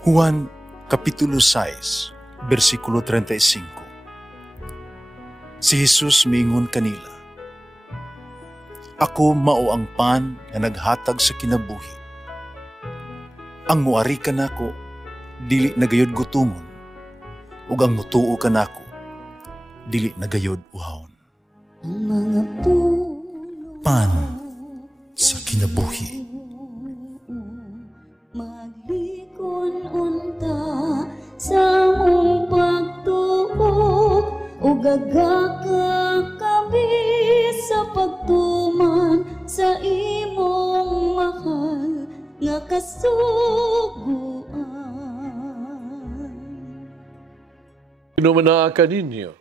Juan Kapitulo 6, versikulo 35. Si Jesus miingon kanila, "Ako mao ang pan nga naghatag sa kinabuhi. Ang muari kanako dili nagayod gutomon, ug ang mutuo kanako dili nagayod uhawon." Pan sa kinabuhi. Maglikon unta sa mong pagtuo, ug gagaka kami sa pagtuman sa imong mahal nga kasuguan. Pinumanaa ka ninyo.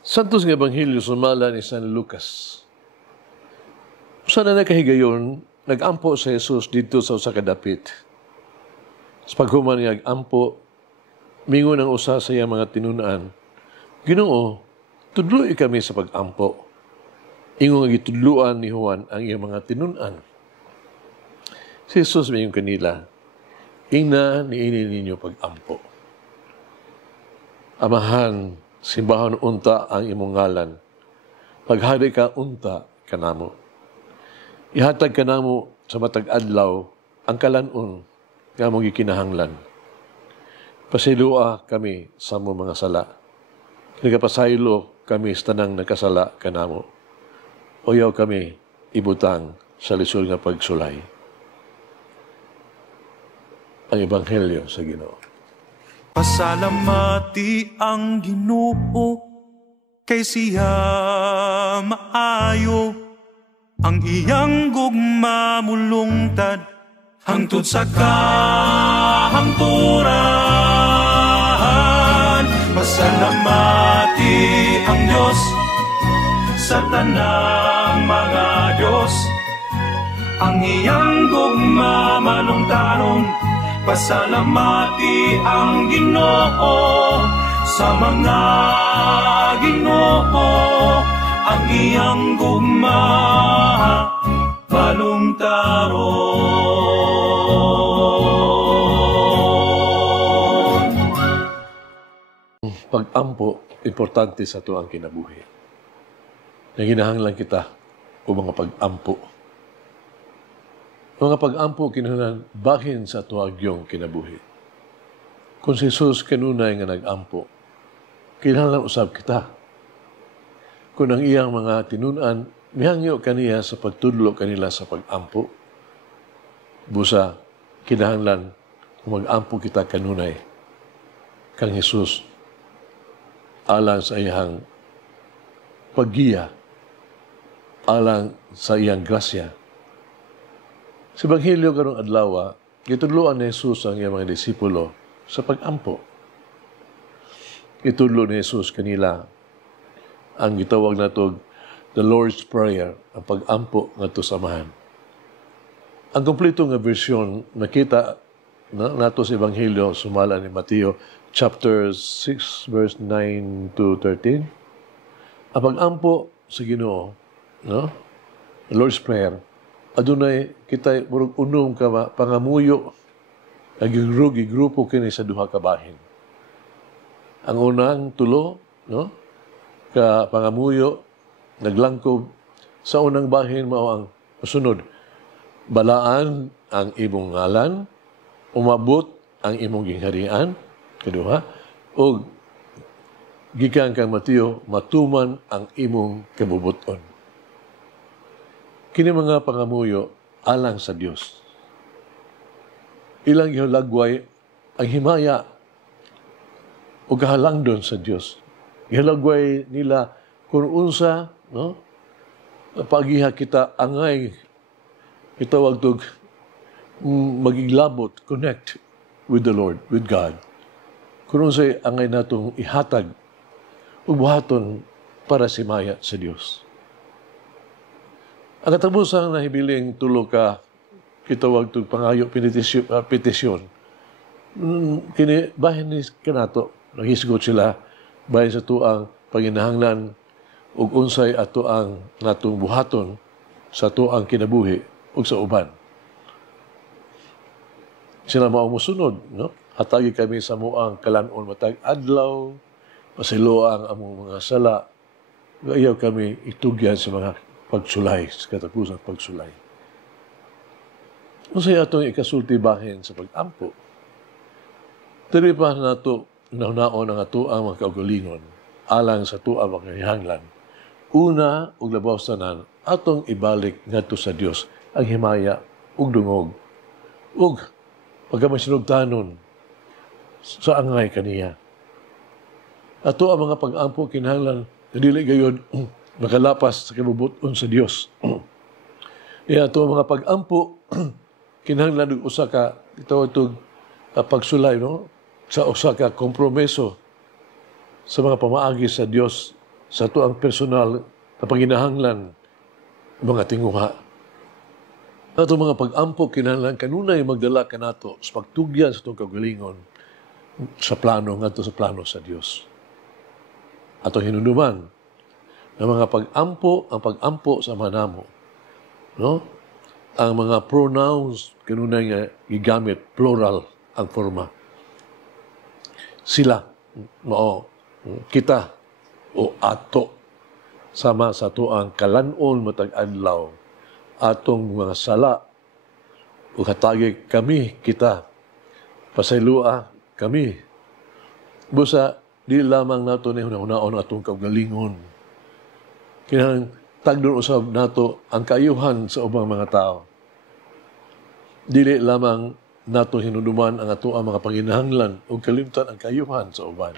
Santos nga Ebanghelyo sumala ni San Lucas. Sana nakahigayon, nag-ampo sa Jesus dito sa usa ka dapit. Sa paghuman niya nag-ampo, mingon ang usa sa iyang mga tinunaan, "Ginoo, tudloy kami sa pag-ampo." Ingon nga gitudluan ni Juan ang iyang mga tinunaan. Si Jesus mingon kanila, "Ingna niini ninyo pag-ampo. Amahan, simbahon unta ang imong ngalan. Paghari ka unta kanamo. Ihatag kanamo sa matag adlaw ang kalanon nga mong gikinahanglan. Pasilua kami sa among mga sala. Nagapasaylo kami sa tanang nakasala kanamo. Uyaw kami ibutang sa lisod nga pagsulay." Ang Ebanghelyo sa Ginoo. Pasalamati ang Ginoo kay siya maayo, ang iyang gugma mulungtad hangtod sa kahangturan. Pasalamati ang Diyos sa tanang mga Diyos, ang iyang gugma malungtaron. Pasalamati ang Ginoo sa mga Ginoo, ang iyang gugma balungtaron. Pag-ampo, importante sa ito ang kinabuhi. Naginahanglan kita o mga pag-ampo. Mga pag-ampo kinahanglan bahin sa tuwagyong kinabuhi. Kung si Jesus kanunay nga nag-ampo, kinahanglan usab kita. Kung ang iyang mga tinunan, mihangyo kaniya sa pagtudlo kanila sa pag-ampo, busa, kinahanglan kung mag-ampo kita kanunay kang Jesus alang sa iyang paggiya, alang sa iyang grasya. Sa Ebanghelyo karong adlaw, gitudloan ni Jesus ang iyang mga disipulo sa pag-ampo. Gitudlo ni Jesus kanila ang gitawag nato the Lord's Prayer, ang pag-ampo ngadto samahan. Ang kompleto nga version nakita nato sa Ebanghelyo sumala ni Mateo chapter 6 verse 9 to 13. Ang pag-ampo sa Ginoo, no? The Lord's Prayer, adunay kita murag unom ka pangamuyo nagigrupo kini sa duha ka bahin. Ang unang tulo, no? Ka pangamuyo naglangkob sa unang bahin mao ang sunod. Balaan ang imong ngalan, umabot ang imong gingharian, kaduha, o gikan kang Mateo, matuman ang imong kabubuton. Kini mga pangamuyo alang sa Dios. Ilang ihalagway ang himaya o kahalangdon sa Dios. Ihalagway nila kung unsa, no? Pagiha kita angay, kita wagtog magiglabot, connect with the Lord, with God. Kung unsa angay natong ihatag ug buhaton para simaya sa Dios. Ang katabusang nahibiling tulo ka kitawag tug pangayo petisyon. Kini bahin ni kanato naghisgot sila bahin sa tuang panginahanglan ug unsay ato ang natong buhaton sa tuang kinabuhi ug sa uban. sila mao mosunod, no? Hatagi kami sa muang kalanon matag adlaw, pasiloang among mga sala. Ayaw kami itugyan sa mga pagsulay, sa katapusan pagsulay. Unsay atong ikasulti bahin sa pag-ampo? Dili pa nato nahunaon ang ato ang mga kaugalingon alang sa tuwa mga hanglan. Una ug labaw tanan atong ibalik ngadto sa Dios ang himaya ug dungog ug pagkamasinugtanon sa angay kaniya. Ato ang mga pag-ampo kinahanglan na dili gayud makalapas sa kabubuton sa Dios. Iya ato ang mga pag-ampo kinahanglan og usa ka itawag pagsulay, no? Sa usa ka kompromiso sa mga pamaagi sa Dios sa ato ang personal na panginahanglan mga tinguha. Ato mga pag-ampo kinahanglan kanunay magdala kanato sa pagtugyan sa itong kagalingon sa plano ngadto sa plano sa Dios. Ato hinunuman na mga pag-ampo, ang pag-ampo sa manamo, no? Ang mga pronouns kanunay nga gigamit plural ang forma. Sila, mao, kita o ato sama sa ato ang kalanon matag adlaw, atong mga sala o hatagi kami kita, pasaylua kami. Busa, di lamang nato na hunaon atong kaugalingon. Kinahang tagdon usab nato ang kaayuhan sa ubang mga tao. Dili lamang nato hinuduman ang ato ang mga panginahanglan o kalimtan ang kaayuhan sa uban.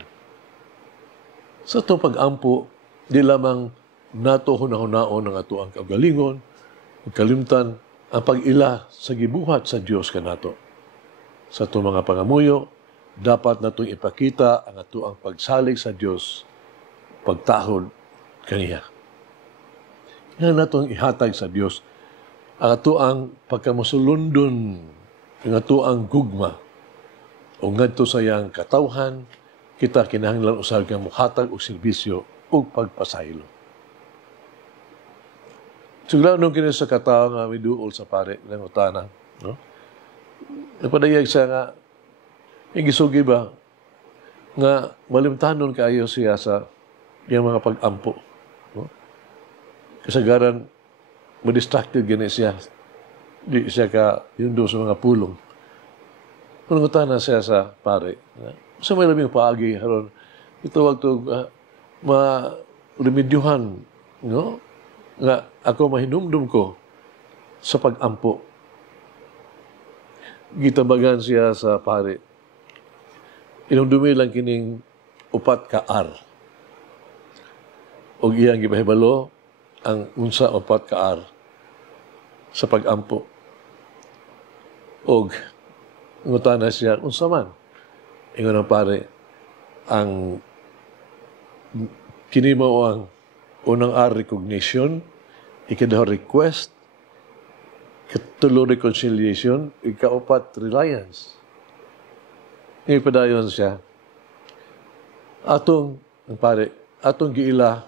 Sa itong pag-ampo, di lamang nato hunahunaon ang ato ang kaugalingon o kalimtan ang pag-ila sa gibuhat sa Dios kanato. Sa itong mga pangamuyo, dapat natong ipakita ang ato ang pagsalig sa Dios, pagtahod kaniya. Yan natong ihatag sa Dios ang ato ang pagkamusulundon, ang ato ang gugma, o ngadto sa iyang katawhan, kita kinahanglan usab kang muhatag og serbisyo ug pagpasaylo. Sugla nung kini sa katawo nga miduol sa pare ng utana, no? Napadayag siya nga igisugi ba nga malimtanon kaayo siya sa iyang mga pag-ampo, no? Kasagaran ma-distracted gani siya. Di siya ka yundo sa mga pulong. Panungutan na siya sa pare. Sa may labing paagi, haron, ito wag ito ma-remedyohan, no? Nga ako mahinumdum ko sa pag-ampo. Gitabagan siya sa pare. Inumdumi lang kining upat ka ar. O iyang gipahibalo ang unsa upat ka ar sa pag-ampo. Og ngutan na siya, unsa man. Ingon ang pare, ang kinimo ang unang R, recognition, ikaduha, request, ikatulo, reconciliation, ikaupat, reliance. Ngayon padayon siya, ang pare, atong giila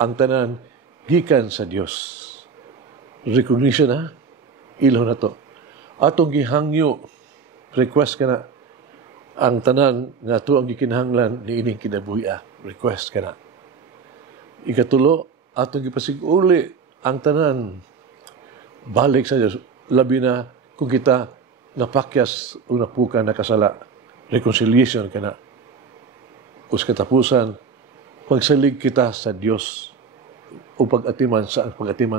ang tanan gikan sa Dios. Recognition, ha? Ilaw na to. Atong gihangyo, request ka na, ang tanan nga ito ang gikinahanglan ni ining kinabuhi, request ka na. Ikatulo, atong gipasiguli ang tanan balik sa Diyos, labi na kung kita napakyas o napuka na kasala, reconciliation ka na. Us katapusan, pagsalig kita sa Diyos o pag-atiman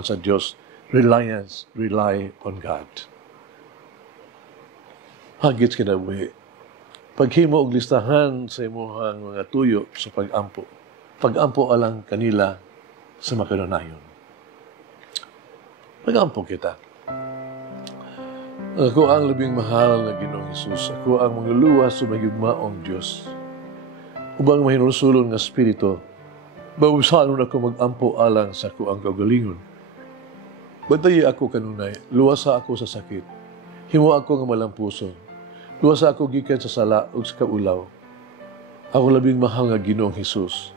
sa Diyos, reliance, rely on God. Hagit kinabuhi. Paghimo og listahan sa imuhang mga tuyo sa pag-ampo. Pag-ampo alang kanila sa makananayon. Pag-ampo kita. Ako ang labing mahal na Ginoong Hesus. Ako ang mangluluwas sa magyugmaong Diyos. Ubang mahinulsulon nga Espiritu, bawisanon ako mag-ampo alang sa ako ang kagalingon. Bantayi ako kanunay, luwasa ako sa sakit. Himo ako nga malampuson. Luwasa ako gikan sa sala ug sa kaulaw. Ako labing mahal nga Ginoong Hesus.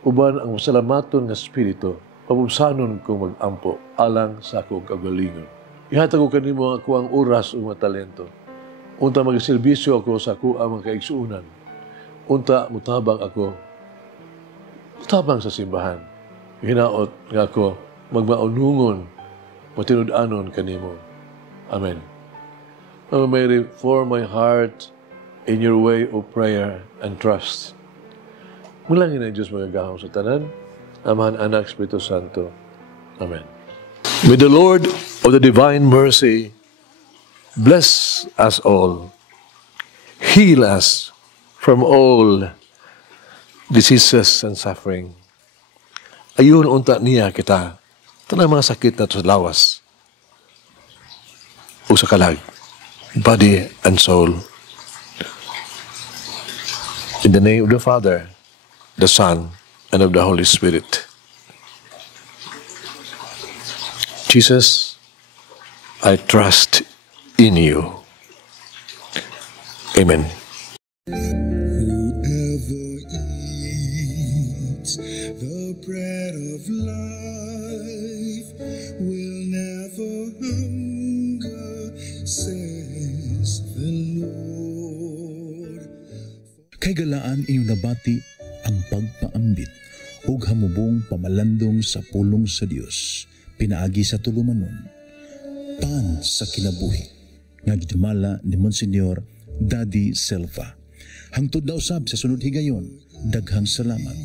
Uban ang masalamaton nga Espiritu, pabubsanon kong mag-ampo alang sa akong kagalingon. Ihatag ko kanimo ako ang oras o mga talento. Unta magserbisyo ako sa ako ang mga kaigsuunan. Unta mutabang ako. Mutabang sa simbahan. Hinaot nga ako magmaunungon, matinud-anon kanimo. Amen. May reform my heart in your way of prayer and trust. Mulangin ang Diyos magagahong sa tanan, Amahan, Anak, Espiritu Santo. Amen. May the Lord of the divine mercy bless us all, heal us from all diseases and suffering. Ayun unta niya kita, tanang mga sakit na sa lawas o sa kalag, body and soul. In the name of the Father, the Son, and of the Holy Spirit. Jesus, I trust in you. Amen. Whoever eats the bread of life will never hunger, says the Lord. Kay galaan inyong nabati ang pagpaambit ug hamubong pamalandong sa pulong sa Dios pinaagi sa tulumanon. Pan sa kinabuhi nga gidumala ni Monsignor Daddy Selva. Hangtod na usab sa sunod higayon, daghang salamat.